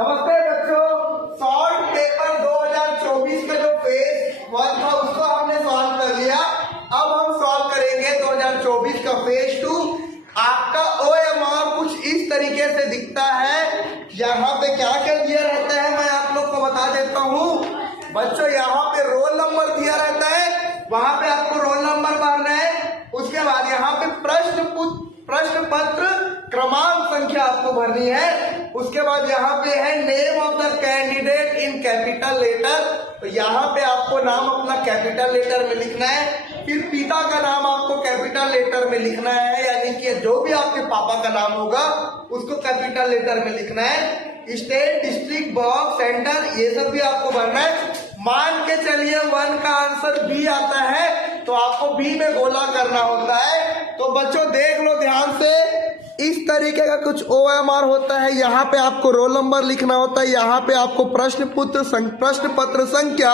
नमस्ते बच्चों, salt pepper 2024 का जो फेज 1 था उसको हमने सॉल्व कर लिया। अब हम सॉल्व करेंगे 2024 का फेज 2। आपका OMR कुछ इस तरीके से दिखता है। यहाँ पे क्या क्या दिया रहता है मैं आप लोग को बता देता हूँ। बच्चों यहाँ पे रोल नंबर दिया रहता है, वहां पे आपको रोल नंबर भरना है। उसके बाद यहाँ पे प्रश्न पत्र क्रमांक संख्या आपको भरनी है। उसके बाद यहाँ पे है name of the candidate in capital letter, तो यहाँ पे आपको नाम अपना कैपिटल लेटर में लिखना है। फिर पिता का नाम आपको कैपिटल लेटर में लिखना है, यानी कि जो भी आपके पापा का नाम होगा उसको कैपिटल लेटर में लिखना है। स्टेट, डिस्ट्रिक्ट, ब्लॉक, सेंटर, ये सब भी आपको भरना है। मान के चलिए 1 का आंसर बी आता है तो आपको बी में गोला करना होता है। तो बच्चों देख लो ध्यान से, इस तरीके का कुछ OMR होता है। यहाँ पे आपको रोल नंबर लिखना होता है, यहाँ पे आपको प्रश्न पत्र संख्या,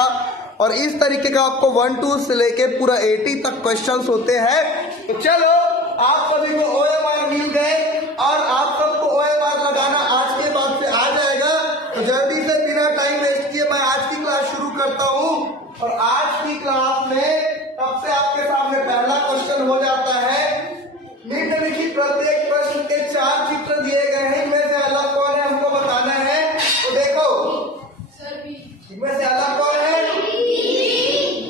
और इस तरीके का आपको 1 2 से लेके पूरा 80 तक क्वेश्चंस होते हैं। तो चलो आप सभी को OMR मिल गए और आप सबको OMR लगाना आज के बाद से आ जाएगा। तो जल्दी से बिना टाइम वेस्ट किए मैं आज की क्लास शुरू करता हूँ। और आज की क्लास में सबसे आपके सामने पहला क्वेश्चन हो जाता है। निम्नलिखित प्रत्येक प्रश्न के 4 चित्र दिए गए हैं, इनमें से अलग कौन है हमको बताना है। तो देखो इनमें से अलग कौन है,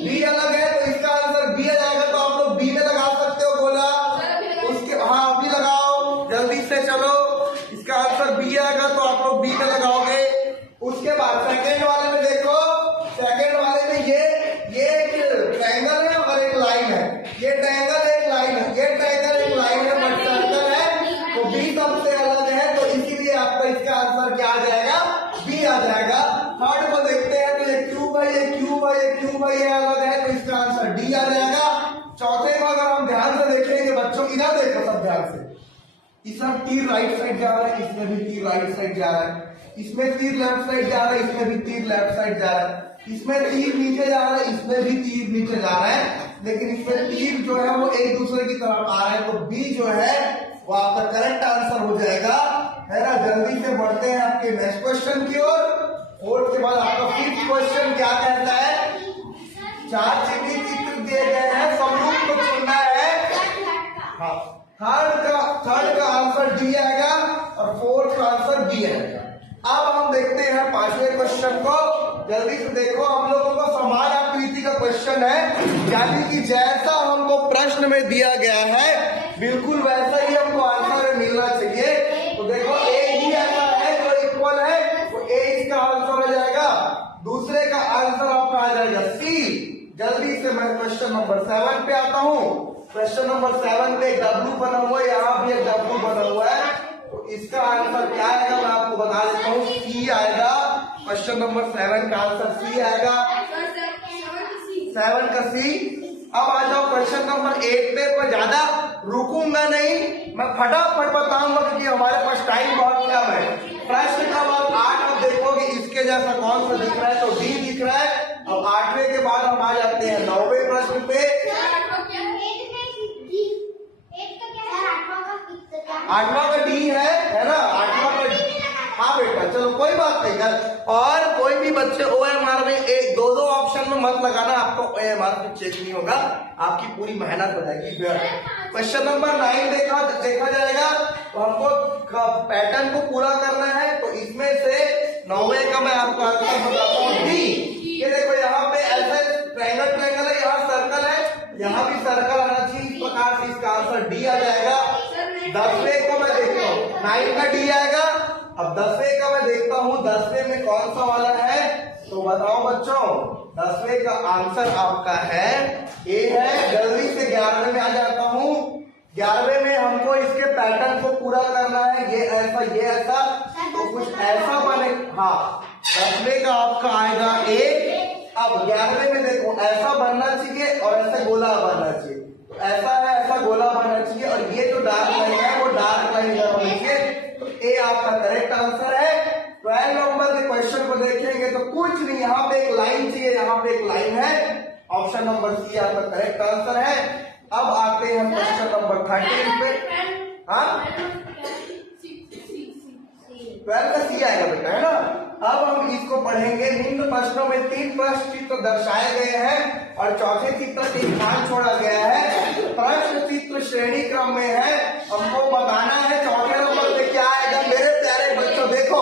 बी अलग है, तो इसका आंसर बी आ जाएगा। तो आप लोग बी में लगा सकते हो गोला। उसके हाँ अभी लगाओ जल्दी से, चलो इसका आंसर बी आएगा तो आप लोग बी में लगाओगे। उसके बाद सेकेंड वाले में देखो, सेकेंड वाले में ये एक ट्रायंगल है और एक लाइन है। ये ट्रायंगल एक लाइन है, ये ट्रायंगल एक लाइन है, बट सर्कल है तो बी सबसे अलग है, तो इसीलिए आपका इसका आंसर क्या आ जाएगा, बी आ जाएगा। थर्ड को देखते हैं तो ये क्यूब है, ये क्यूब है, ये क्यूब है, ये अलग है, तो इसका आंसर डी आ जाएगा। चौथे को अगर हम ध्यान से देखेंगे बच्चों, इधर देखो सब ध्यान से, इसमें तीर राइट साइड जा रहा है, इसमें भी तीर राइट साइड जा रहा है, इसमें तीर लेफ्ट साइड जा रहा है, इसमें भी तीर लेफ्ट साइड जा रहा है, इसमें तीर नीचे जा रहा है, इसमें भी तीर नीचे जा रहा है, लेकिन इसमें तीर जो है वो एक दूसरे की तरफ आ रहा है। तो बी जो है वो आपका करेक्ट आंसर हो जाएगा, है ना। जल्दी से बढ़ते हैं आपके नेक्स्ट क्वेश्चन की ओर। फोर्थ के बाद आपका फिफ्थ क्वेश्चन क्या कहता है, 4 चित्र दिए गए हैं, सब लोग को चुनना है। हाँ, थर्ड का आंसर डी आएगा और फोर्थ का आंसर बी आएगा। अब हम देखते हैं 5वें क्वेश्चन को। जल्दी से देखो, हम लोगों को समान आकृति का क्वेश्चन है, यानी कि जैसा हमको प्रश्न में दिया गया है बिल्कुल वैसा ही हमको आंसर में मिलना चाहिए। तो देखो एक ही ऐसा है जो इक्वल है, तो ए इसका आंसर हो जाएगा, दूसरे का आंसर आपका आ जाएगा सी। जल्दी से मैं क्वेश्चन नंबर 7 पे आता हूँ। क्वेश्चन नंबर 7 पे W बना हुआ है, यहाँ भी एक W बना हुआ है, तो इसका आंसर क्या आएगा मैं आपको बता देता हूँ, सी आएगा। क्वेश्चन नंबर 7 का आंसर सी आएगा, 7 का सी। अब आ जाओ क्वेश्चन नंबर 8 पे। पर ज्यादा रुकूंगा नहीं, मैं फटाफट बताऊंगा क्योंकि हमारे पास टाइम बहुत कम है। प्रश्न नंबर 8 आप देखोगे इसके जैसा कौन सा दिख रहा है, तो डी दिख रहा है। अब 8वें के बाद हम आ जाते हैं 9वें प्रश्न पे। 8वां का डी है ना, 8वां का। हाँ बेटा चलो कोई बात नहीं यार। और कोई भी बच्चे OMR में एक दो ऑप्शन में मत लगाना, आपको OMR पे चेक नहीं होगा, आपकी पूरी मेहनत हो जाएगी। क्वेश्चन नंबर 9 देखा जाएगा, तो हमको पैटर्न को पूरा करना है। तो इसमें से 9वें का मैं आपको आंसर बताता हूँ डी। ये देखो यहाँ पे ऐसा ट्रायंगल है, यहाँ सर्कल है, यहाँ भी सर्कल आना चाहिए, इस प्रकार से इसका आंसर डी आ जाएगा। 10वें को मैं देखता हूँ, 9 का डी आएगा। अब 10वें का मैं देखता हूँ 10वें में कौन सा वाला है, तो बताओ बच्चों। 10वें का आंसर आपका है ए है। जल्दी से 11वें में आ जाता हूँ। 11वें में हमको इसके पैटर्न को पूरा करना है, ये ऐसा, तो कुछ ऐसा बने। हाँ 10वें का आपका आएगा ए। अब 11वें में देखो ऐसा बनना चाहिए और ऐसा गोला बनना चाहिए, तो ऐसा है, ऐसा गोला बनना चाहिए, और ये जो डार्क लाइन है वो डार्क लाइन होनी चाहिए, तो ए आपका करेक्ट आंसर है। 12 नंबर के क्वेश्चन को देखेंगे तो कुछ नहीं, यहाँ पे एक लाइन चाहिए, यहाँ पे एक लाइन है, ऑप्शन नंबर सी आपका करेक्ट आंसर है। अब आते हैं क्वेश्चन नंबर 13 पे। हाँ 12 का सी आएगा बेटा, है ना। अब हम इसको पढ़ेंगे। निम्न प्रश्नों में 3 प्रश्न चित्र दर्शाए गए हैं और चौथे चित्र से स्थान छोड़ा गया है। प्रश्न चित्र श्रेणी क्रम में है, हमको बताना है चौथे नंबर पे क्या आएगा। मेरे प्यारे बच्चों देखो,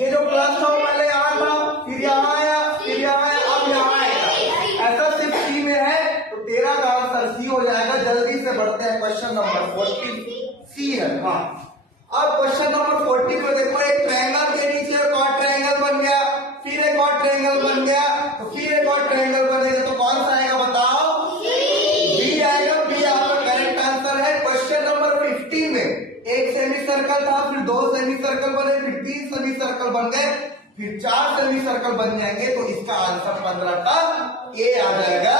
ये जो प्लस था पहले यहाँ था, फिर यहाँ आया, फिर यहाँ आया, अब यहाँ आएगा। ऐसा सिर्फ सी में है, तो 13 का आंसर सी हो जाएगा। जल्दी से बढ़ते हैं क्वेश्चन नंबर 40 सी है। हाँ, अब क्वेश्चन नंबर 40 को देखो, एक ट्रायंगल के नीचे एक और ट्रायंगल बन गया, फिर एक और ट्रायंगल बन गया, तो फिर एक और ट्रायंगल बनेगा, तो कौन सा आएगा बताओ? बी आएगा। बी आपका करेक्ट आंसर है। क्वेश्चन नंबर 50 में एक सेमी सर्कल था, फिर 2 सेमी सर्कल बने, फिर 3 सेमी सर्कल बन गए, फिर 4 सेमी सर्कल बन जाएंगे, तो इसका आंसर 15 का ए आ जाएगा।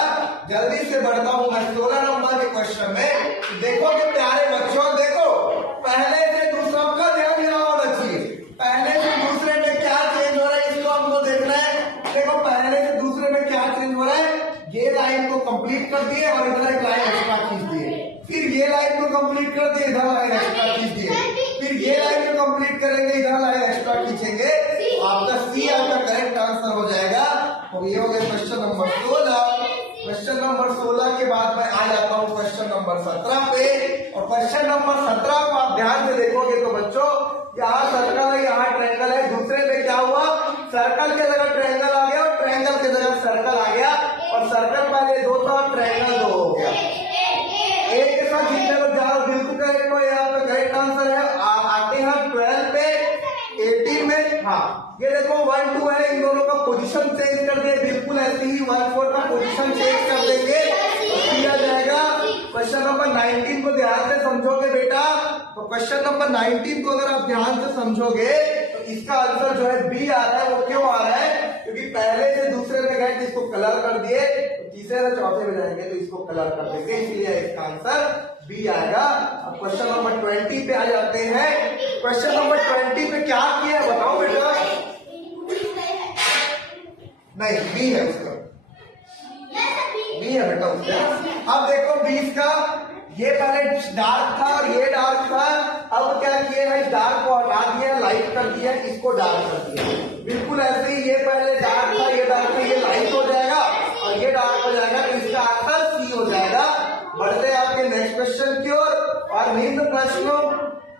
जल्दी से बढ़ता हूं मैं 16 नंबर के क्वेश्चन में। देखोगे प्यारे बच्चों, देखो पहले से दूसरा का ध्यान यहाँ होना चाहिए। पहले से दूसरे में क्या चेंज हो रहा है, इसको हमको देखना है। देखो पहले से दूसरे में क्या चेंज हो रहा है, ये लाइन को कंप्लीट कर दिए और इधर एक लाइन एक्स्ट्रा खींच दिए, फिर ये लाइन को कंप्लीट कर दिए, इधर लाइन एक्स्ट्रा खींच दिए, फिर ये लाइन को कंप्लीट करेंगे, इधर लाइन एक्स्ट्रा खींचेंगे, तो आपका सी आपका करेक्ट आंसर हो जाएगा। तो ये हो गया क्वेश्चन नंबर 16। क्वेश्चन नंबर 16 के बाद मैं आ जाता हूँ क्वेश्चन नंबर 17 पे। और क्वेश्चन नंबर 17 को आप ध्यान से देखोगे तो बच्चों, यहाँ सर्कल है, यहाँ ट्रायंगल है। दूसरे पे क्या हुआ, सर्कल के जगह ट्रायंगल आ गया और ट्रायंगल के जगह सर्कल आ गया, और सर्कल पहले 2 था, ट्रायंगल 2 हो गया। एक के साथ जितने लोग जाओ बिल्कुल करेक्ट हो, यहाँ पे करेक्ट आंसर है। आते हैं 12 पे 18 में। हाँ, ये देखो 1 2 है, इन दोनों का पोजीशन चेंज कर दे, बिल्कुल ऐसे ही 1 4 का पोजीशन चेंज कर देंगे, तो किया जाएगा। क्वेश्चन नंबर 19 को ध्यान से समझोगे बेटा, तो क्वेश्चन नंबर 19 को अगर आप ध्यान से समझोगे तो इसका आंसर जो है बी आ रहा है। वो क्यों आ रहा है, क्योंकि पहले से दूसरे में गए तो इसको कलर कर दिए, तो तीसरे से चौथे में जाएंगे तो इसको कलर कर देंगे, इसलिए इसका आंसर बी आएगा। अब क्वेश्चन नंबर 20 पे आ जाते हैं। क्वेश्चन नंबर 20 पे क्या किया है बताओ बेटा? नहीं, बी है उसका, बी है बेटा उसका। अब देखो 20 का, ये पहले डार्क था और ये डार्क था, अब क्या किया है, डार्क को हटा दिया, लाइट कर दिया, इसको डार्क कर दिया। बिल्कुल ऐसे ही ये पहले डार्क था, ये डार्क था, ये लाइट हो जाएगा और ये डार्क हो जाएगा, तो इसका आंसर सी हो जाएगा। बढ़ते हैं आपके नेक्स्ट क्वेश्चन की ओर। और निम्न प्रश्नों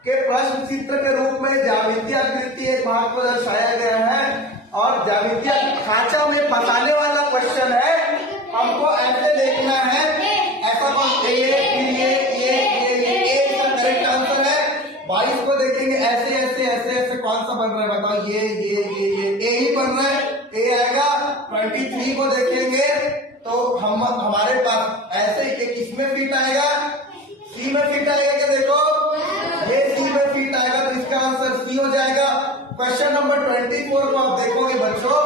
के प्रश्न चित्र के रूप में ज्यामितीय आकृति एक भाग को दर्शाया गया है, और ज्यामितीय खांचा में फंसाने वाला क्वेश्चन है। हमको ऐसे देखना है, ऐसा कौन, ये इसका करेक्ट आंसर है। 22 को देखेंगे, ऐसे ऐसे ऐसे ऐसे कौन सा बन रहा है बताओ? ये ए ही बन रहा है, ए आएगा। 23 को देखेंगे तो हमारे पास ऐसे एक इसमें फिट आएगा, सी में फिट आएगा, क्या देखो ये सी में फिट आएगा, तो इसका आंसर सी हो जाएगा। क्वेश्चन नंबर 24 को आप देखोगे बच्चों,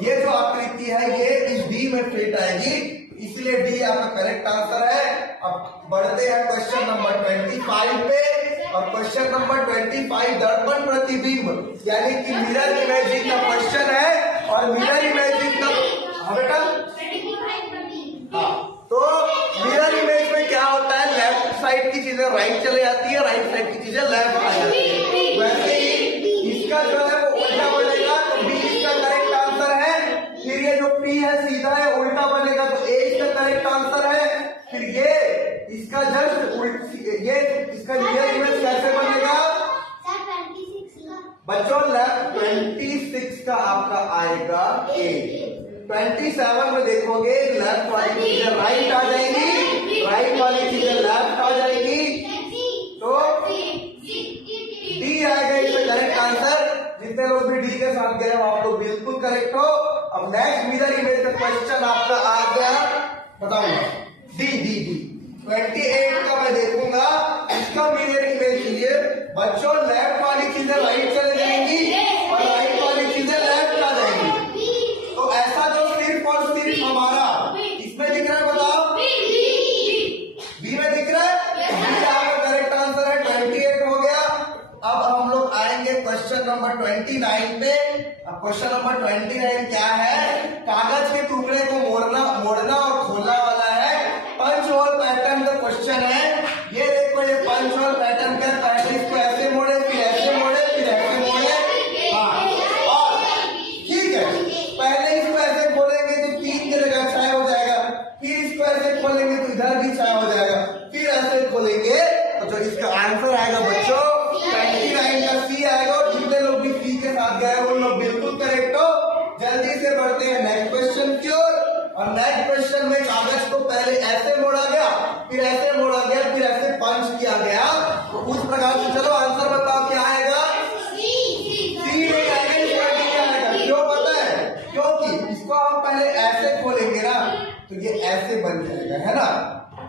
ये जो आकृति है ये इस डी में फिट आएगी, इसलिए डी आपका करेक्ट आंसर है। अब बढ़ते हैं क्वेश्चन नंबर 25 पे। और क्वेश्चन नंबर 25 दर्पण प्रतिबिंब यानी कि मिरर इमेजिंग का क्वेश्चन है। और मिरर इमेजिंग का बेटा, हाँ, तो मिरर इमेज में क्या होता है, लेफ्ट साइड की चीजें राइट चले जाती है, राइट साइड की चीजें लेफ्ट आ जाती है। वैसे ही इसका जो है वो उल्टा बनेगा, तो बी इसका करेक्ट आंसर है। फिर ये जो पी है सीधा है, उल्टा बनेगा, तो ए इसका करेक्ट आंसर है। फिर ये इसका जस्ट ये इसका मिरर इमेज कैसे बनेगा बच्चों? लेफ्ट 26 का आपका आएगा ए। 27 में देखोगे लेफ्ट वाली चीजें राइट आ जाएगी, राइट वाली चीजें लेफ्ट आ जाएगी, तो डी आएगा इसका करेक्ट आंसर। जितने लोग भी डी के साथ गए हो आप लोग बिल्कुल करेक्ट हो। अब नेक्स्ट मिरर इमेज का क्वेश्चन आपका आ गया, बताऊंगा डी डी डी 28 का मैं देखूंगा। इसका मिरर इमेज लिए बच्चों, लेफ्ट वाली चीजें राइट चले जाएंगी और राइट वाली चीजें लेफ्ट आ जाएंगी, तो ऐसा जो सिर्फ और सिर्फ हमारा इसमें दिख रहा है बताओ, बी में दिख रहा है, बी आपका करेक्ट आंसर है। 28 हो गया। अब हम लोग आएंगे क्वेश्चन नंबर 29 पे। अब क्वेश्चन नंबर 29 क्या है, कागज के टुकड़े को मोड़ना और खोलना वाला है। पंच होल पैटर्न का क्वेश्चन है। ये देखो, ये पंच होल पैटर्न का, पहले इसको ऐसे मोड़े, फिर ऐसे मोड़े, फिर ऐसे मोड़े, गए उन लोग बिल्कुल करेक्ट हो। जल्दी से बढ़ते हैं नेक्स्ट क्वेश्चन की ओर। और नेक्स्ट क्वेश्चन में कागज को पहले ऐसे मोड़ा गया, फिर ऐसे मोड़ा गया, फिर ऐसे पंच किया गया। तो उस प्रकार से चलो आंसर बताओ क्या आएगा। क्यों पता है? क्योंकि इसको हम पहले ऐसे खोलेंगे ना तो ये ऐसे बन जाएगा, है ना।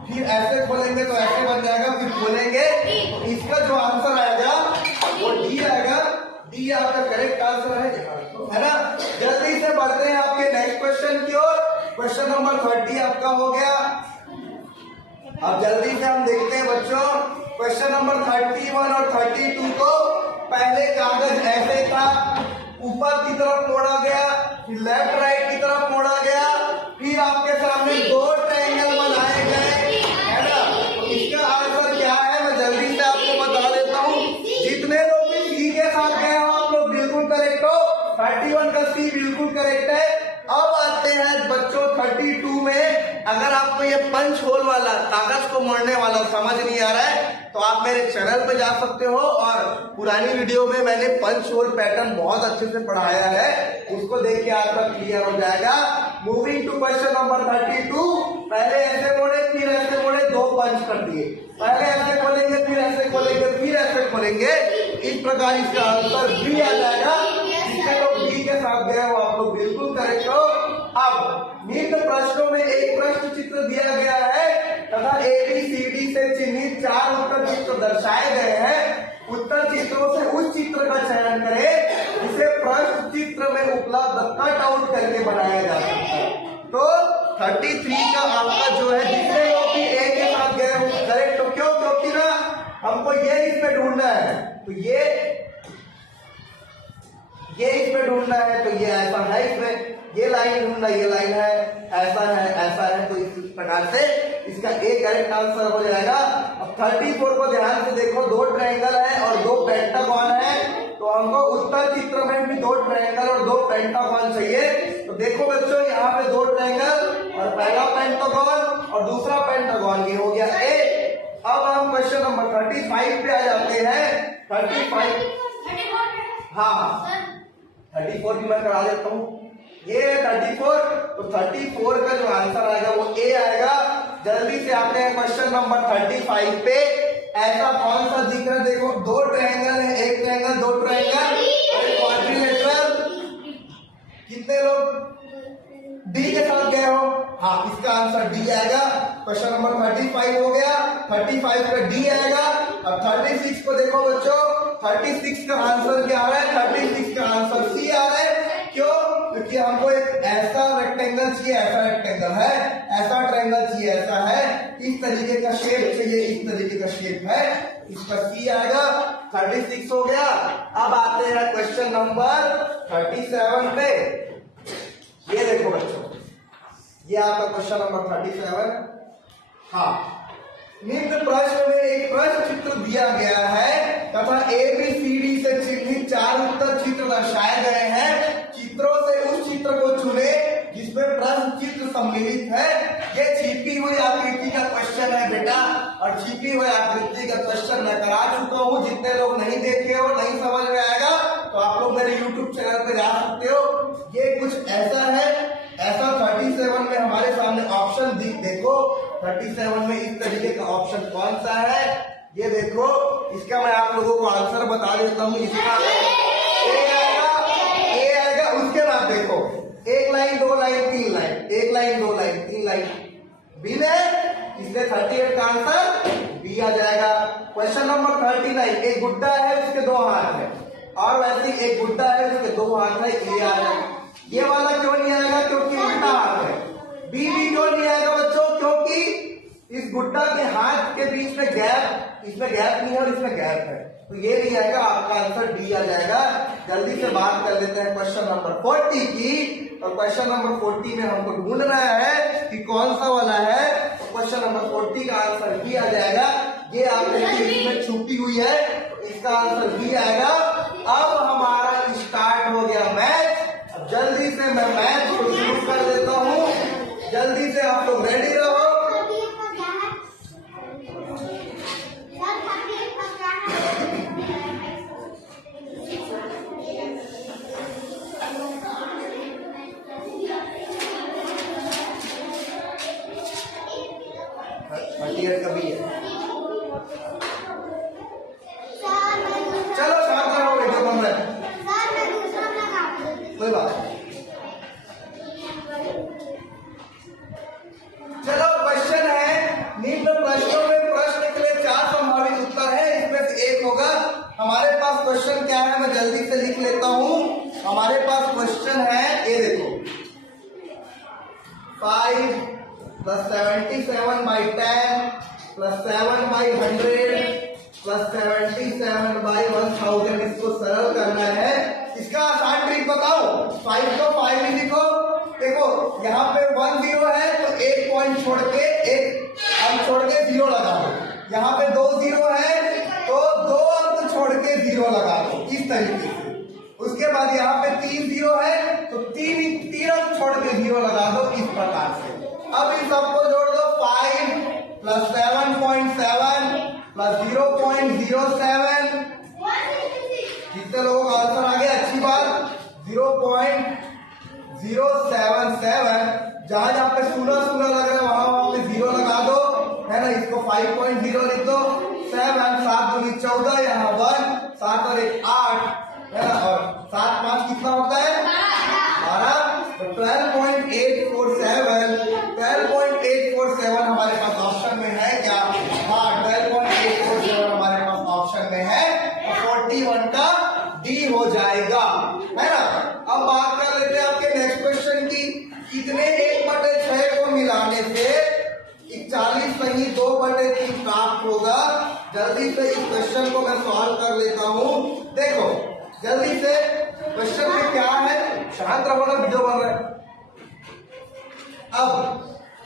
फिर ऐसे खोलेंगे तो ऐसे बन जाएगा, फिर खोलेंगे तो इसका जो आंसर आएगा वो डी आएगा। डी आपका करेक्ट आंसर है ना। जल्दी से बढ़ते हैं आपके नेक्स्ट क्वेश्चन की ओर। क्वेश्चन नंबर 30 आपका हो गया। अब जल्दी से हम देखते हैं बच्चों क्वेश्चन नंबर 31 और 32 को। पहले कागज ऐसे था, ऊपर की तरफ मोड़ा गया, फिर लेफ्ट राइट की तरफ मोड़ा गया, फिर आपके सामने दो ट्रायंगल बनाए गए, है ना। तो इसका आंसर क्या है मैं जल्दी से आपको बता देता हूँ। जितने लोग भी सी के साथ गए हो आप लोग बिल्कुल करेक्ट हो। 31 का सी बिल्कुल करेक्ट है। अब आते हैं बच्चों 32 में। अगर आपको ये पंच होल वाला कागज को मोड़ने वाला समझ नहीं आ रहा है तो आप मेरे चैनल पे जा सकते हो, और पुरानी वीडियो में मैंने पंच होल पैटर्न बहुत अच्छे से पढ़ाया है, उसको देख के आपका क्लियर हो जाएगा। Moving to question number 32। पहले ऐसे मोड़े, फिर ऐसे मोड़े, दो पंच कर दिए। पहले ऐसे खोलेंगे, फिर ऐसे खोलेंगे, फिर ऐसे खोलेंगे। इस प्रकार इसका आंसर बी आ जाएगा। जिससे लोग बी के साथ गए हो आप लोग बिल्कुल करेक्ट हो। अब निम्न प्रश्नों में एक प्रश्न चित्र दिया गया है तथा ABCD से चिन्हित 4 उत्तर चित्र दर्शाए गए हैं। उत्तर चित्रों से उस चित्र का चयन करें जिसे प्रश्न चित्र में उपलब्ध कट आउट करके बनाया जा सकता है। तो 33 का आपका जो है जितने लोग भी ए के साथ गए हो करेक्ट हो। क्यों? क्योंकि ना हमको ये इसमें ढूंढना है, तो ये इसमें ढूंढना है, तो ये ऐसा है, इसमें ये लाइन ढूंढना, ये लाइन है, ऐसा है, ऐसा है। तो इस प्रकार से इसका ए करेक्ट आंसर हो जाएगा। अब 34 को ध्यान से देखो, दो ट्रायंगल है और दो पेंटागन है। तो हमको उत्तर चित्र में भी दो ट्रायंगल और दो पेंटागन चाहिए। तो देखो बच्चों यहाँ पे दो ट्रायंगल और पहला पेंटागन और दूसरा पेंटागन, ये हो गया ए। अब हम क्वेश्चन नंबर 35 पे आ जाते हैं। 35 हाँ 34 भी मैं करा देता हूँ। ये 34, तो 34 का जो आंसर आएगा वो ए आएगा। जल्दी से आते हैं क्वेश्चन नंबर 35 पे। ऐसा कौन सा दिख रहा है? देखो दो ट्रायंगल है, एक ट्रायंगल, दो ट्रायंगल, क्वाड्रिलेटरल। कितने लोग डी के साथ गए हो? हाँ, इसका आंसर डी आएगा। क्वेश्चन नंबर 35 हो गया। 35 का डी आएगा। अब 36 को देखो बच्चों, 36 का आंसर क्या आ रहा है? 36 का आंसर सी आ रहा है। क्यों? क्योंकि हमको एक ऐसा रेक्टेंगल चाहिए, ऐसा रेक्टेंगल है, ऐसा ट्रायंगल चाहिए, ऐसा है, इस तरीके का शेप चाहिए, इस तरीके का शेप है, इसका सी आएगा। 36 हो गया। अब आते हैं क्वेश्चन नंबर 37 पे। ये देखो बच्चों, ये आपका क्वेश्चन नंबर 37। हाँ, निम्न प्रश्न में एक प्रश्न चित्र दिया गया है तथा ABCD से चिन्हित 4 उत्तर चित्र दर्शाए गए हैं। चित्रों से उस चित्र को चुने जिसमें प्रश्न चित्र सम्मिलित है। ये छिपी हुई आकृति का क्वेश्चन है बेटा, और छिपी हुई आकृति का क्वेश्चन मैं करा चुका हूँ। जितने लोग नहीं देखे हो, नहीं समझ में आएगा तो आप लोग मेरे YouTube चैनल पे जा सकते हो। ये कुछ ऐसा है, ऐसा 37 में हमारे सामने ऑप्शन देखो। 37 में इस तरीके का ऑप्शन कौन सा है? ये देखो, इसका मैं आप लोगों को आंसर बता देता हूँ। इसका ए आएगा। उसके बाद देखो, एक लाइन, दो लाइन, तीन लाइन, एक लाइन, दो लाइन, तीन लाइन, बी में इसलिए 38 का आंसर बी आ जाएगा। क्वेश्चन नंबर 39, एक गुड्डा है उसके दो हाथ है, और वैसे एक गुड्डा है उसके दो हाथ है, ये आ जाएगा। ये वाला क्यों नहीं आएगा? क्योंकि उल्टा हाथ है। बी क्यों नहीं आएगा बच्चों? क्योंकि इस गुड्डा के हाथ के बीच में गैप, इसमें गैप नहीं है और इसमें गैप है, तो ये नहीं आएगा। आपका आंसर डी आ जाएगा। जल्दी से बात कर लेते हैं क्वेश्चन नंबर 40 की। और क्वेश्चन नंबर 40 में हमको ढूंढना है कि कौन सा वाला है। तो क्वेश्चन नंबर 40 का आंसर बी आ जाएगा। ये आप देखिए इसमें छुपी हुई है, इसका आंसर बी आएगा। अब हमारा स्टार्ट हो गया मैच। अब जल्दी से मैं मैच को शुरू कर देता हूँ। जल्दी से आप लोग रेडी रहो। कोई बात नहीं। चलो क्वेश्चन है, निम्न प्रश्नों में प्रश्न के लिए 4 संभावित उत्तर है, इसमें से एक होगा। हमारे पास क्वेश्चन क्या है, मैं जल्दी से लिख लेता हूं। हमारे पास क्वेश्चन है, ये देखो 5 + 77/10 + 7/100 + 77/1000, इसको सरल करना है। इसका आसान ट्रिक बताओ। 5 को 5 ही लिखो। देखो यहाँ पे 1 0 है तो एक पॉइंट छोड़ के, एक अंक छोड़ के 0 लगा दो। यहाँ पे 2 0 है तो 2 अंक छोड़ के 0 लगा दो, इस तरीके से। उसके बाद यहाँ पे 3 0 है तो 3 अंक छोड़ के 0 लगा दो, इस प्रकार से। अब इन सबको जोड़ दो। 5 + 7.7 + 0.07, कितने लोगों का आंसर आ गया? अच्छी बात। 0.077, जहां जहां पे 16 लग रहा है वहां पे 0 लगा दो, है ना। इसको 5.0 लिख दो। 7 7 दूनी 14, यहाँ 1 7 और 1 8, है ना। और 7 5 कितना होता है? 12। तो 12.847 हमारे पास ऑप्शन में है क्या? हाँ, 12.847 हमारे पास ऑप्शन में है। 41 का डी हो जाएगा, है ना। अब बात कर लेते हैं आपके नेक्स्ट क्वेश्चन की। कितने 1/6 को मिलाने से 41 नहीं 2/3 प्राप्त होगा? जल्दी से इस क्वेश्चन को मैं सॉल्व कर लेता हूं। देखो जल्दी से क्वेश्चन में क्या है, शांत रहो ना, वीडियो बन रहा है। अब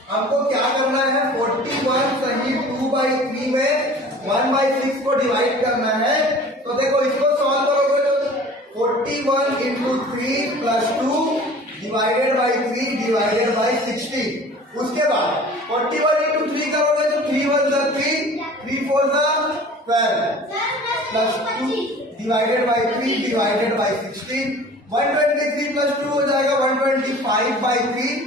हमको क्या करना है? 41 सही 2/3 में 1/6 को डिवाइड करना है। तो देखो इसको सॉल्व करोगे तो 41 × 3 + 2 / 3/16। उसके बाद 41 × 3 करोगे तो 3 1 3, 3 4 12 + 2 /3/16। 123 + 2 हो जाएगा 125/3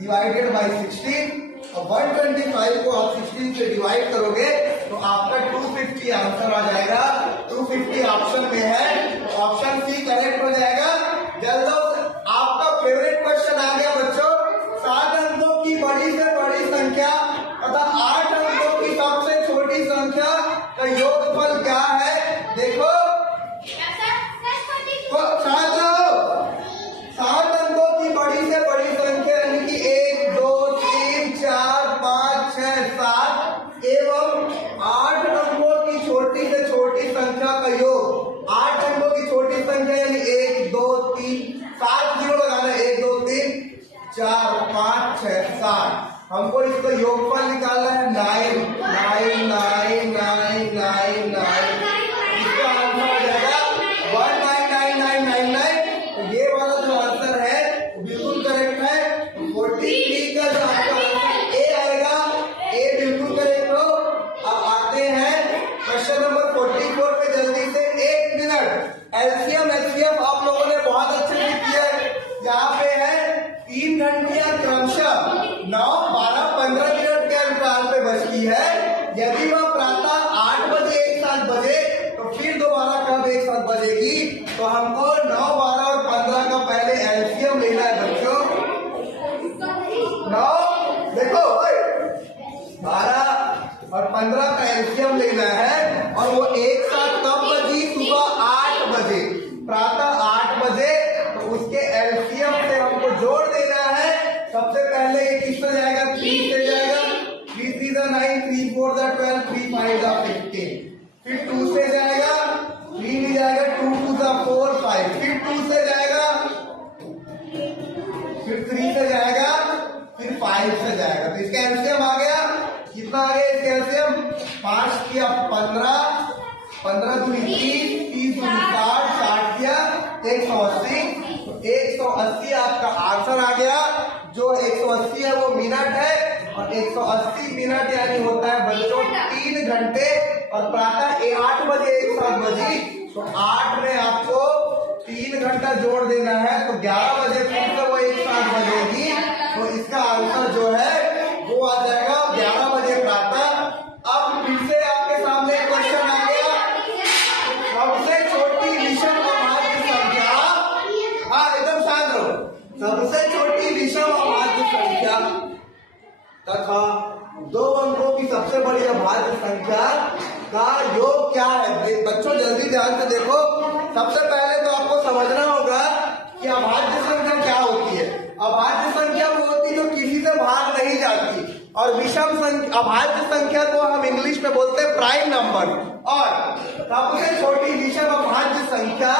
/16। और 125 को आप 16 से डिवाइड करोगे तो आपका 250 आंसर आ जाएगा। 250 ऑप्शन में है, तो ऑप्शन सी करेक्ट हो जाएगा। जल्दी आपका फेवरेट क्वेश्चन आ गया बच्चों। 7 अंकों की बड़ी से बड़ी संख्या तथा 8 अंकों की सबसे छोटी संख्या का योगफल क्या है? देखो 7 अंकों की बड़ी से बड़ी संख्या यानी कि 1 2 3 4 5 6 7 एवं 8 अंकों की छोटी से छोटी संख्या का योग। 8 अंकों की छोटी संख्या यानी 1 2 3 7 0 लगाना है। 1 2 3 4 5 6 7। हमको इसका योगफल निकालना है 9 9 9 9 9 9। इसका आंसर आ जाएगा 199999। तो ये वाला जो आंसर है बिल्कुल करेक्ट है। 43 का जो आपका आंसर ए आएगा, ए बिल्कुल करेक्ट हो। अब आते हैं क्वेश्चन नंबर 44 पे जल्दी से। 1 मिनट एलसीएम एचसीएफ आप लोगों ने बहुत अच्छे से किया है। यहाँ पे है 3 घंटियां क्रमशः 9 12 15 मिनट के अंतराल पे बचती है। यदि वह प्रातः 8 बजे एक साथ बजे तो फिर दोबारा कब एक साथ बजेगी? तो हमको 9 12 और 15 का पहले एलसीएम लेना है बच्चों। 9 देखो 12 और 15 का एलसीएम लेना है। और वो एक साथ कब बजी? सुबह 8 बजे, प्रातः 8 बजे। तो उसके एलसीएम से हमको जोड़ देना है। सबसे पहले ये किससे जाएगा? 3 से जाएगा। 3 3 9, 3 4 12, 3 5 15। फिर 2 से जाएगा, 3 नहीं जाएगा, 2 2 4 5। फिर 2 से जाएगा, फिर 3 से जाएगा, फिर 5 से जाएगा। तो इसका एलसीएम आ गया। कितना आ गया इसका एलसीएम? 5 किया 15, 15 दूनी 30, 30 दूनी 60, 60 किया 180। तो 180 आपका आंसर आ गया। जो 180 है वो मिनट है, और 180 मिनट यानी होता है बच्चों 3 घंटे। और प्रातः 8 बजे एक साथ बजी, तो 8 में आपको 3 घंटा जोड़ देना है। तो 11 बजे फिर से वो एक साथ बजेगी। तो इसका आंसर जो है वो आ जाएगा 11 बजे प्रातः। अब फिर से आपके सामने क्वेश्चन आ गया। सबसे छोटी विषम अभाज्य संख्या सबसे छोटी विषम अभाज्य संख्या तथा 2 अंकों की सबसे बड़ी अभाज्य संख्या का योग क्या है। बच्चों जल्दी ध्यान से देखो, सबसे पहले तो आपको समझना होगा कि अभाज्य संख्या क्या होती है। अभाज्य संख्या वो होती है जो किसी से भाग नहीं जाती, और विषम संख्या, अभाज्य संख्या को हम इंग्लिश में बोलते हैं प्राइम नंबर। और सबसे छोटी विषम अभाज्य संख्या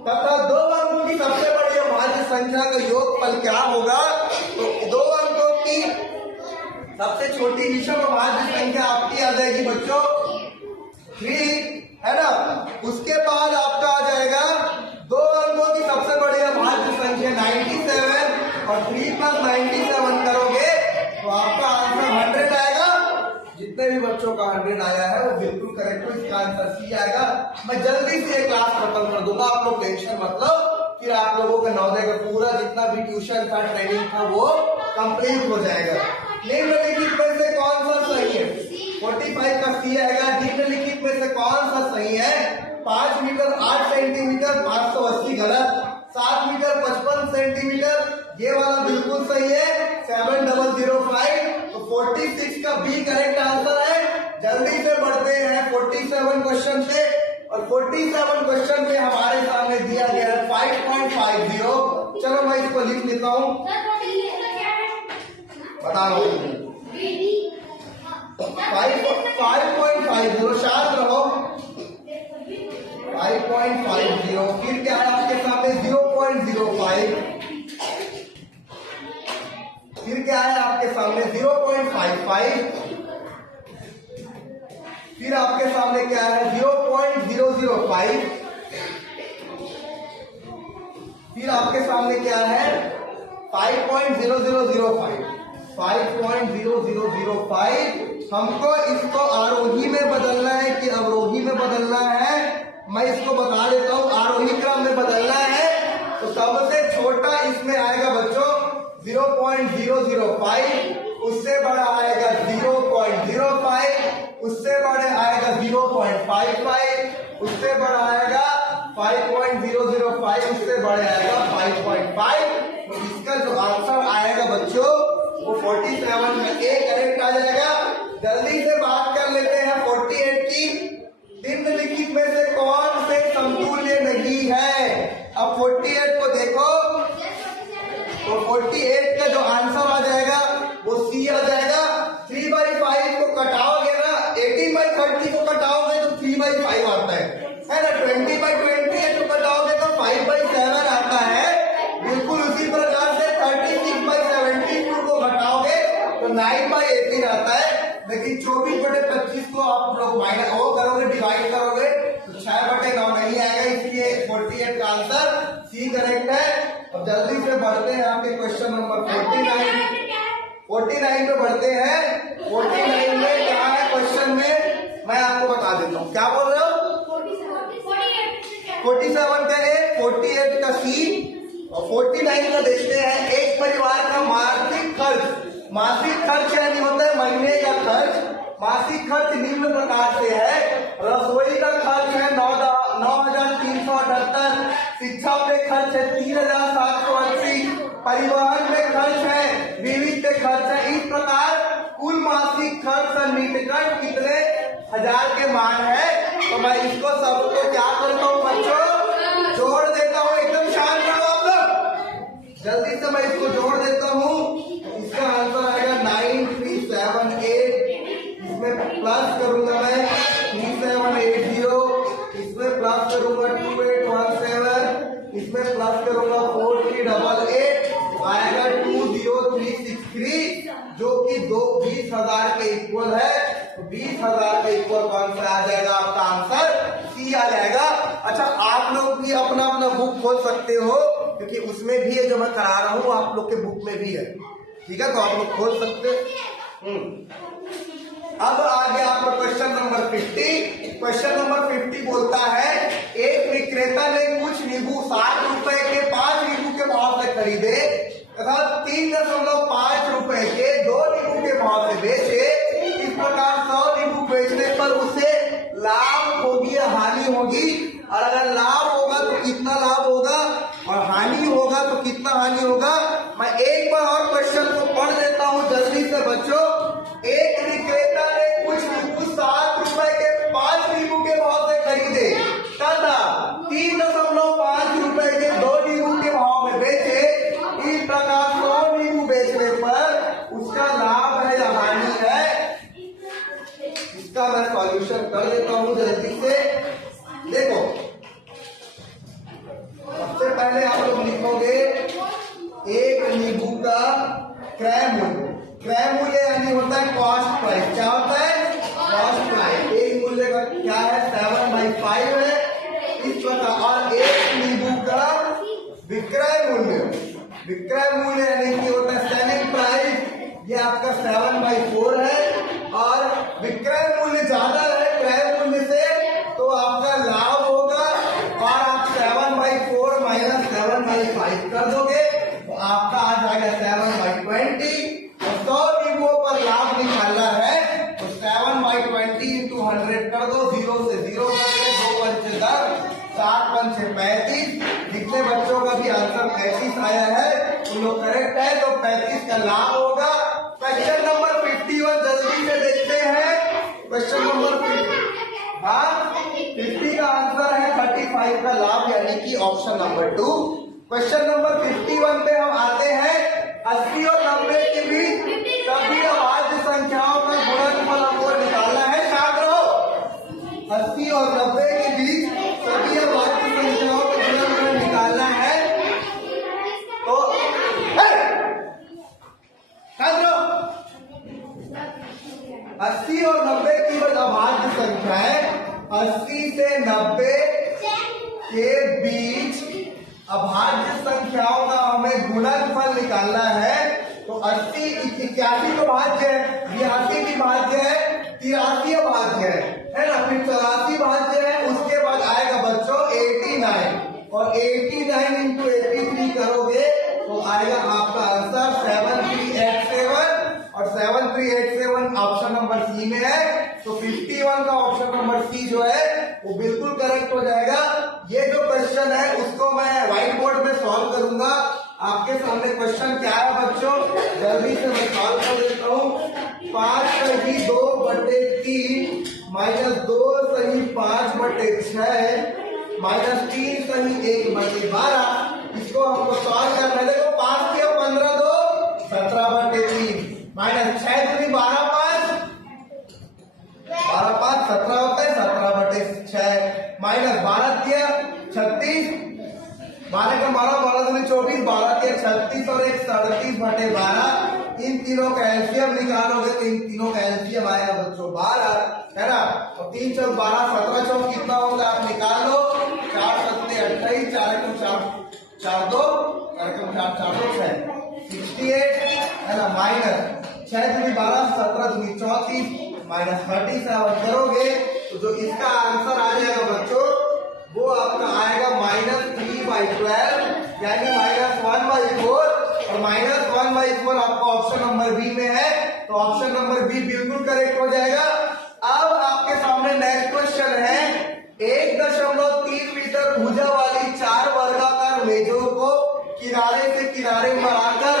तथा 2 अंकों की सबसे बड़ी अभाज्य संख्या का योगफल क्या होगा। तो 2 अंकों की सबसे छोटी विषम अभाज्य संख्या आपकी आ जाएगी बच्चों 3, है ना। उसके बाद आपका आ जाएगा 2 अंकों की सबसे बड़ी अभाज्य संख्या 97, और 3 + 97 करोगे तो आपका आंसर 100 आएगा। जितने भी बच्चों का 100 आया है वो बिल्कुल करेक्ट है, इसका आंसर सी आएगा। मैं जल्दी से क्लास खत्म कर दूंगा, आप लोग टेंशन मतलब, फिर आप लोगों का नवोदय का पूरा जितना भी ट्यूशन था, ट्रेनिंग था, वो कंप्लीट हो जाएगा। निम्नलिखित में से कौन सा सही है। 45 का सी आएगा। निम्नलिखित में से कौन सा सही है। 5 मीटर 8 सेंटीमीटर 580 गलत। 7 मीटर 55 सेंटीमीटर ये वाला बिल्कुल सही है 7005। तो 46 का बी करेक्ट आंसर है। जल्दी से बढ़ते हैं 47 क्वेश्चन पे, और 47 क्वेश्चन पे हमारे सामने दिया गया है 5.50। चलो मैं इसको लिख लेता हूँ, बता रहा हूँ 5.50। शांत रहो। 5.50 फिर क्या है आपके सामने 0.05, फिर क्या है आपके सामने 0.55, फिर आपके सामने क्या है 0.005, फिर आपके सामने क्या है 5.0005। 5.0005 हमको इसको आरोही में बदलना है कि अवरोही में बदलना है। मैं इसको बता देता हूँ, आरोही क्रम में बदलना है। तो सबसे छोटा इसमें आएगा बच्चों 0.005, उससे बड़ा आएगा 0.05, उससे बड़े आएगा 0.55, उससे बड़ा आएगा 5.005, उससे बड़े आएगा 5.5। तो इसका जो आंसर आएगा बच्चों वो 47 में ए करेक्ट आ जाएगा। जल्दी से बात कर लेते हैं 48 की। निम्नलिखित में से कौन से समतुल्य नहीं है। अब 48 को देखो, तो 48 का जो आंसर आ जाएगा वो सी आ जाएगा। 3/5 को कटाओगे ना, 18/30 को कटाओगे तो 3/5 आता है ना। 20/20 को कटाओगे तो 5/7 आता है। बिल्कुल उसी प्रकार से 36/72 को घटाओगे तो 9/18 आता है। लेकिन 24/25 को आप लोग माइनस वो करोगे, डिवाइड करोगे तो 6/9 नहीं आएगा, इसलिए 48 का आंसर सी करेक्ट है। अब जल्दी से बढ़ते हैं आपके क्वेश्चन नंबर 49 पे बढ़ते हैं। 49 में क्या है क्वेश्चन में मैं आपको बता देता हूँ। क्या बोल रहे हो। 47 का ए, 48 का सी और 49 का देखते हैं। एक परिवार का मासिक खर्च, मासिक खर्च यानी होता है महीने का खर्च। मासिक खर्च निम्न प्रकार से है। रसोई का खर्च है 9,378, शिक्षा पे खर्च है 3,780, परिवहन में खर्च है, विविध पे खर्च है। इस प्रकार कुल मासिक खर्च सन्निकट कितने हजार के मान है। तो मैं इसको सबको क्या करता हूँ बच्चों, जोड़ देता हूँ। एकदम शांत रहो आप लोग। जल्दी से मैं इसको जोड़ देता हूँ। इसका आंसर आएगा 9378। इसमें प्लस करूंगा मैं 3780, इसमें प्लस करूंगा 2817, इसमें प्लस करूंगा 4388, आएगा 20363, जो कि 20,000 के इक्वल है। तो 20,000 के इक्वल कौन सा आ जाएगा आपका आंसर सी आ जाएगा। अच्छा आप लोग भी अपना अपना बुक खोल सकते हो, क्योंकि उसमें भी है जो मैं करा रहा हूँ, आप लोग के बुक में भी है। ठीक है, तो आप लोग खोल सकते। अब आगे आपका क्वेश्चन नंबर 50। क्वेश्चन नंबर 50 बोलता है एक विक्रेता ने कुछ नींबू 60 रुपए के 5 नींबू के भाव से खरीदे तथा 3.5 रुपए के 2 नींबू के भाव से बेचे। इस प्रकार 100 नींबू बेचने पर उसे लाभ होगी या हानि होगी, और अगर लाभ होगा तो कितना लाभ होगा और हानि होगा तो कितना हानि होगा। मैं एक बार और क्वेश्चन को पढ़ देता हूं जल्दी से बच्चों। एक विक्रेता ने कुछ नींबू 7 रुपए के 5 नींबू के भाव से खरीदे तथा 3.5 रुपए के 2 नींबू के भाव में बेचे। इस प्रकार 100 नींबू बेचने पर उसका लाभ है या हानि है, इसका मैं सॉल्यूशन कर देता हूं जल्दी से। देखो सबसे पहले आप लोग लिखोगे एक नींबू का क्रय मूल्य। क्रय मूल्य यानी होता है कॉस्ट प्राइस। क्या होता है? Cost price. एक मूल्य का क्या है? 7/5 है इस प्रकार। और एक नींबू का विक्रय मूल्य, विक्रय मूल्य यानी कि होता है सेलिंग प्राइस, ये आपका 7/4 है। और विक्रय मूल्य ज्यादा है क्रय मूल्य से तो आपका लाभ होगा। और आप 7/4 माइनस 7/5 कर दोगे तो आपका आ जाएगा 7/20। और 100 नींबुओं पर लाभ निकालना है तो 7/20 into 100 कर दो। 0 से 0 कर दे, 2 पंचे 10, 7 पंचे 35। जितने बच्चों का भी आंसर 35 आया है उन लोग करेक्ट है तो 35 का लाभ होगा। क्वेश्चन नंबर 51 जल्दी से देखते हैं। क्वेश्चन नंबर 50 का आंसर है 35 का लाभ यानी कि ऑप्शन नंबर 2। क्वेश्चन नंबर 51 पे हम आते हैं। 80 और 90 के बीच सभी अभाज्य संख्याओं का गुणनफल हमको निकालना है। छात्रों 80 और 90 के बीच सभी अभाज्य संख्याओं का गुणनफल निकालना है। तो छात्रों 80 और 90 की अभाज्य संख्याएं 80 से 90 के बीच अभाज्य संख्याओं का हमें गुणनफल निकालना है। तो 80 81 तो भाज्य है, 82 भी भाज्य है, 83 भाज्य है ना, फिर 84 भाज्य है। उसके बाद आएगा बच्चों 89 और 89 into 83 करोगे तो आएगा आपका आंसर 7387 और 7387 ऑप्शन नंबर सी में है। तो 51 का ऑप्शन नंबर सी जो है वो बिल्कुल करेक्ट हो जाएगा। ये जो क्वेश्चन है उसको मैं व्हाइट बोर्ड में सॉल्व करूंगा। आपके सामने क्वेश्चन क्या है बच्चों, जल्दी से मैं सॉल्व कर देता हूँ। 5 सही 2/3 माइनस 2 सही 5/6 माइनस 3 सही 1/12। इसको हमको सॉल्व करना है। देखो 5 के 15 2 17/3 माइनस 6 दूनी 12 5 17 होता है 17/6 माइनस 12 किया 36 12 का 12 दूनी 24 12 के 36 और 1 37/12। इन तीनों का एलसीएम निकालोगे तो इन तीनों का एलसीएम आएगा बच्चों 12 है ना। और 3 चौक 12 17 चौक कितना होगा आप निकाल लो। 4 सत्ते 28 4 एकम 4 2 4 एकम 4 4 2 6 68 है ना। माइनस 6 दूनी 12 17 दूनी 34 माइनस 37 करोगे तो जो इसका आंसर आ जाएगा बच्चों वो आपका आएगा -3/12 यानी -1/4 और -1/4 आपका ऑप्शन नंबर बी में है। तो ऑप्शन नंबर बी बिल्कुल करेक्ट हो जाएगा। अब आपके सामने नेक्स्ट क्वेश्चन है। 1.3 मीटर भुजा वाली 4 वर्गाकार मेजों को किनारे से किनारे बढ़ाकर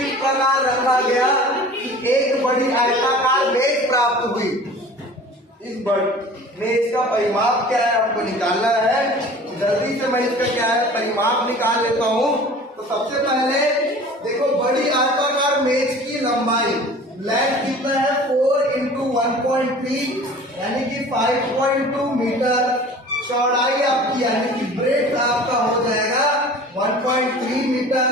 इस प्रकार रखा गया कि एक बड़ी आयताकार मेज प्राप्त हुई। इस मेज का परिमाप क्या है आपको निकालना है। जल्दी से मैं इसका क्या है परिमाप निकाल लेता हूं। तो सबसे पहले देखो बड़ी आयताकार मेज की लंबाई लेंथ कितना है 4 into 1.3 यानी कि 5.2 मीटर। चौड़ाई आपकी यानी कि ब्रेड आपका हो जाएगा 1.3 मीटर।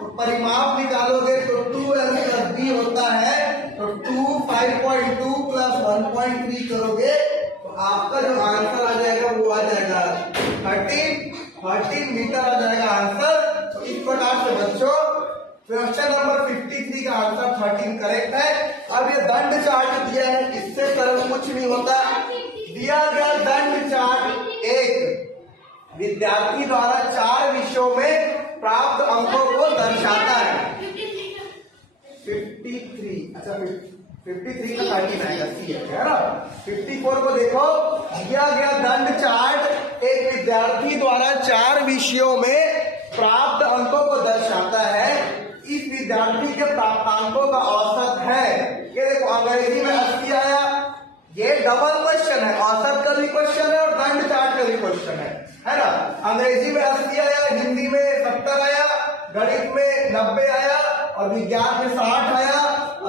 तो परिमाप निकालोगे तो 2l + b होता है। तो 2 5.2 + 1.3 करोगे तो आपका जो आंसर आ जाएगा वो आ जाएगा 13 मीटर आ जाएगा आंसर। तो इस प्रकार से बच्चों क्वेश्चन नंबर 53 का आंसर 13 करेक्ट है। अब ये दंड चार्ट दिया है, इससे सरल कुछ नहीं होता। दिया गया दंड चार्ट एक विद्यार्थी द्वारा 4 विषयों में प्राप्त अंकों को दर्शाता है। 53 अच्छा 53 का 13 आएगा सी है ना। 54 को देखो, दिया गया दंड चार्ट एक विद्यार्थी द्वारा 4 विषयों में प्राप्त अंकों को अंकों का औसत है। ये देखो अंग्रेजी में 80 आया, ये डबल क्वेश्चन है, औसत का भी क्वेश्चन है और दंड चार्ट का भी क्वेश्चन है ना। अंग्रेजी में 80 आया, हिंदी में 70 आया, गणित में 90 आया और विज्ञान में 60 आया।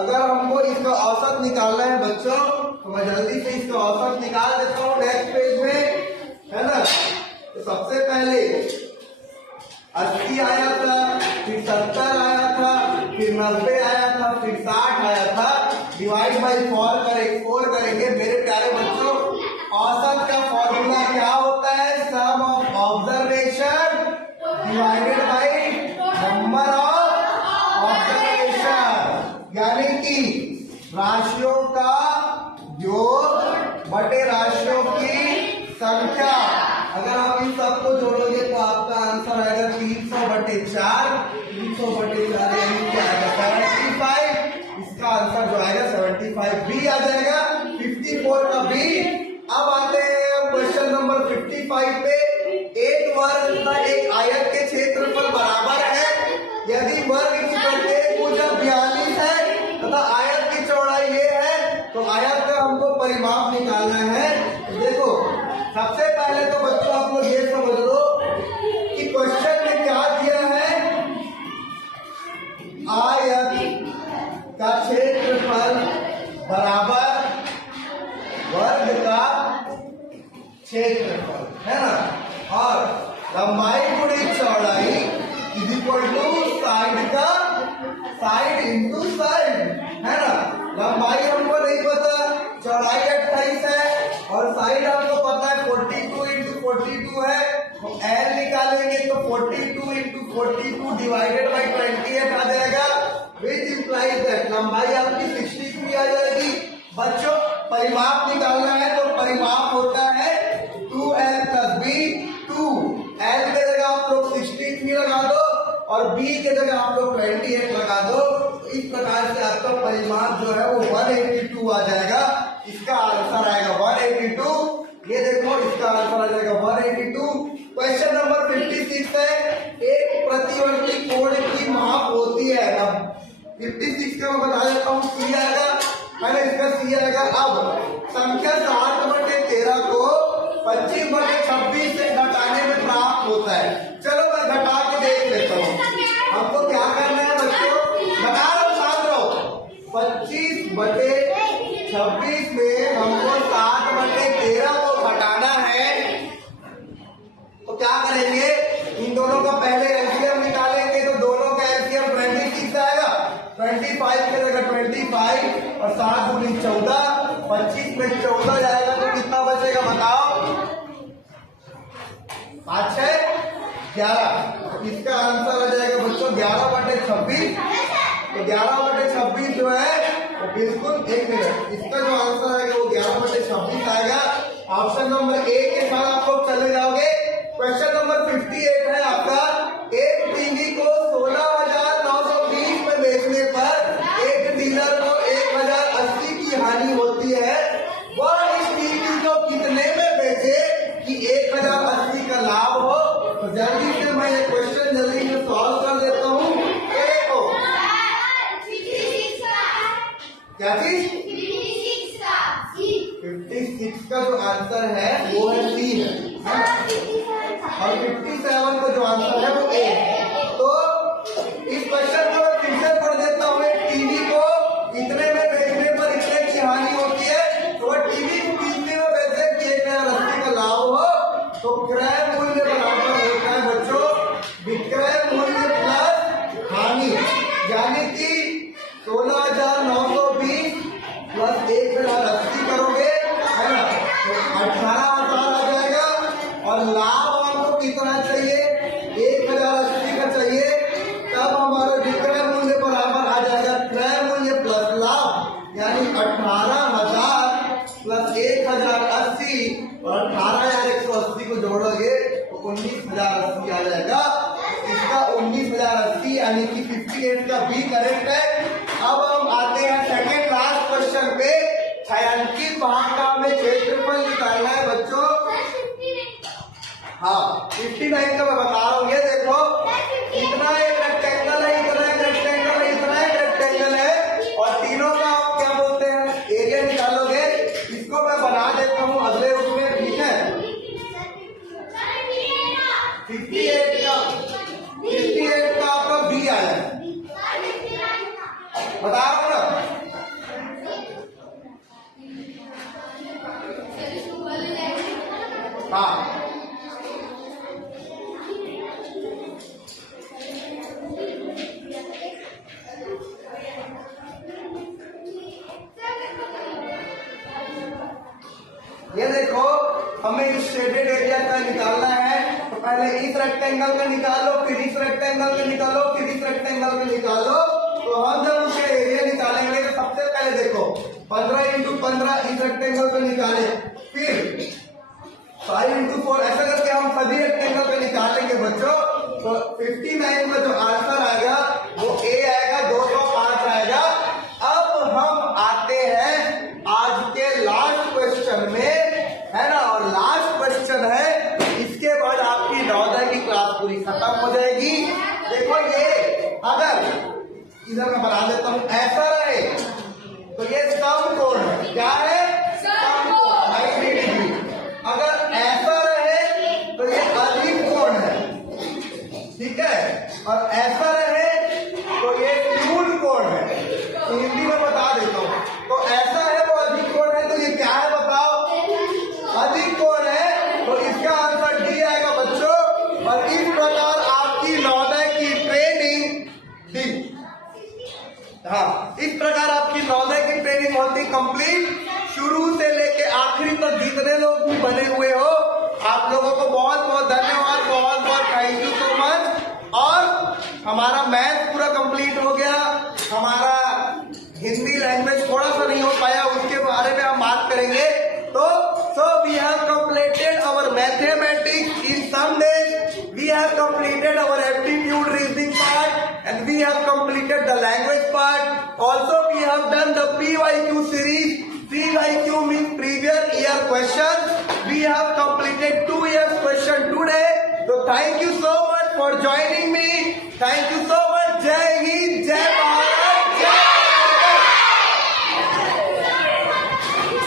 अगर हमको इसका औसत निकालना है बच्चों तो मैं जल्दी से इसका औसत निकाल देता हूँ नेक्स्ट पेज में, है ना। तो सबसे पहले 80 आया था, फिर 70 आया था, फिर 90 आया था, फिर 60 आया था। डिवाइड बाई 4 करेंगे मेरे प्यारे बच्चों। औसत का फॉर्मूला क्या होता है? Sum of observation divided by number of observation, यानी कि राशियों का योग बटे राशियों की संख्या। अगर आप इन सबको जोड़ोगे तो आपका आंसर आएगा 300 बटे 4। 300 बटे 4 यानी क्या आएगा 75। इसका आंसर जो आएगा 75 बी आ जाएगा, 54 का बी। अब आते हैं क्वेश्चन नंबर 55 पे। एक वर्ग तथा एक आयत के क्षेत्रफल बराबर है यदि वर्ग की प्रत्येक भुजा 42 है तथा आयत की चौड़ाई ये है, तो आयत का हमको परिमाप निकालना है। तो देखो सबसे पहले तो बच्चों आप लोग ये समझ लो कि क्वेश्चन में क्या दिया है। आयत का क्षेत्रफल बराबर वर्ग का क्षेत्रफल, है ना, और लंबाई गुणित चौड़ाई is equal to side into side, है ना। लंबाई हमको नहीं पता, चौड़ाई 28 है और साइड आपको पता है 42 इंटू 42 है। तो एल निकालेंगे तो 42 इंटू 42 डिवाइडेड बाई 28 आ जाएगा, विच इम्प्लाइज दैट लंबाई आपकी 63 आ जाएगी। बच्चों परिमाप निकालना है तो परिमाप होता है 2l प्लस b। 2l के जगह आप लोग 63 लगा दो और b के जगह आप लोग 28 लगा दो। तो इस प्रकार से आपका परिमाप जो है वो 182 आ जाएगा। इसका आंसर आएगा 182। ये देखो इसका आंसर आ जाएगा 182। क्वेश्चन नंबर 56 है। एक प्रतिवर्ती कोण की माप होती है। अब 56 का मैं बता देता हूँ, सी आएगा, है ना, इसका सी आएगा। अब संख्या 60 बटे 13 को 25 बटे 26 से घटाने में प्राप्त होता है। चलो मैं घटा के देख लेता हूँ। हमको क्या करना है बच्चों, घटा लो, साथ रहो। 25 बटे 26 में हमको 60 बटे 13 को घटाना है। तो क्या करेंगे, इन दोनों का पहले एलसीएम निकालेंगे। तो दोनों का एलसीएम 26 आएगा। 25 के जगह 25 और 7 गुनी 14, 25 में 14 जाएगा तो कितना बचेगा बताओ? 5 6 11। इसका आंसर आ जाएगा बच्चों 11 बटे 26। तो 11 बटे 26 जो है वो बिल्कुल, एक मिनट, इसका जो आंसर आएगा वो 11 बटे 26 आएगा। ऑप्शन नंबर ए के साथ आप लोग चले जाओगे। क्वेश्चन नंबर 58 है आपका। एक टीवी को 16,920 में बेचने पर एक डीलर को 1,080 की हानि होती है। वह इस टीवी को कितने में बेचे कि 1,080 का लाभ हो? तो जल्दी से मैं ये क्वेश्चन जल्दी से सॉल्व कर देता हूँ। देखो क्या चीज, 56 का जो आंसर है वो है सी है, और 57 का जो आंसर है वो ए है। तो इस क्वेश्चन को मैं फिर से पढ़ देता हूँ। एक टीवी को इतने में बेचने पर इतने की हानि होती है, तो वह टीवी को कितने में बेचे कि 1,080 का लाभ हो? तो क्रय मूल्य बराबर होता है बच्चों विक्रय मूल्य प्लस हानि, यानी कि 16,920 प्लस 1,080 करोगे, है ना, तो 18,000 आ जाएगा। और लाभ आपको कितना चाहिए? 1,080 का चाहिए। तब हमारा विक्रय मूल्य बराबर आ जाएगा क्रय मूल्य प्लस लाभ, यानी 18,000 प्लस 1,080 और 18,180 को जोड़ोगे तो 19,080 आ जाएगा। इसका 19,080 यानी कि 58 का बी करेक्ट है। अब हम आते हैं सेकेंड लास्ट क्वेश्चन पे। छायांकित भाग में क्षेत्रफल निकालना है बच्चों। हाँ 59 का मैं बता रहा हूँ। ये देखो इतना एक रेक्टेंगल है, इतना एक रेक्टेंगल है, इतना एक रेक्टेंगल है। हमें इस शेडेड एरिया का निकालना है। तो पहले इस रेक्टेंगल का निकालो, फिर इस रेक्टेंगल का निकालो, फिर इस रेक्टेंगल का निकालो। तो हम जब उसके एरिया निकालेंगे तो सबसे पहले देखो 15 इंटू 15 इस रेक्टेंगल को निकाले, फिर 5 इंटू 4 ऐसा करके हम सभी रेक्टेंगल को निकालेंगे बच्चों। तो 59 में जो आंसर आएगा वो ए आएगा, 205 आएगा। अब हम आते हैं आज के लास्ट क्वेश्चन में, है ना। और लास्ट क्वेश्चन है, इसके बाद आपकी नवोदय की क्लास पूरी खत्म हो जाएगी। देखो ये अगर इधर मैं बना देता हूं, ऐसा रहे तो ये समकोण है। क्या है? समकोण 90 डिग्री। अगर ऐसा रहे तो ये अधिक कोण है, ठीक है। और ऐसा रहे तो ये न्यून कोण है। तो हिंदी में बता देता हूं, तो ऐसा है वो अधिक कोण है, तो ये क्या है बताओ? अधिक कोण है। तो इसका आंसर डी आएगा बच्चों। और इस प्रकार आपकी नवोदय की ट्रेनिंग डी, हाँ, इस प्रकार आपकी नवोदय की ट्रेनिंग होती कंप्लीट। शुरू से लेके आखिरी तक जितने लोग भी बने हुए हो, आप लोगों को बहुत बहुत धन्यवाद, बहुत बहुत थैंक यू सो मच। और हमारा मैथ पूरा कंप्लीट हो गया। हमारा हिंदी लैंग्वेज थोड़ा सा नहीं हो पाया, उसके बारे में हम बात करेंगे। तो we have completed our mathematics in some days, we have completed our aptitude reasoning part, and we have completed the language part. Also we have done the PYQ series. PYQ means previous year questions. We have completed 2 years question today. So thank you so much for joining me. Thank you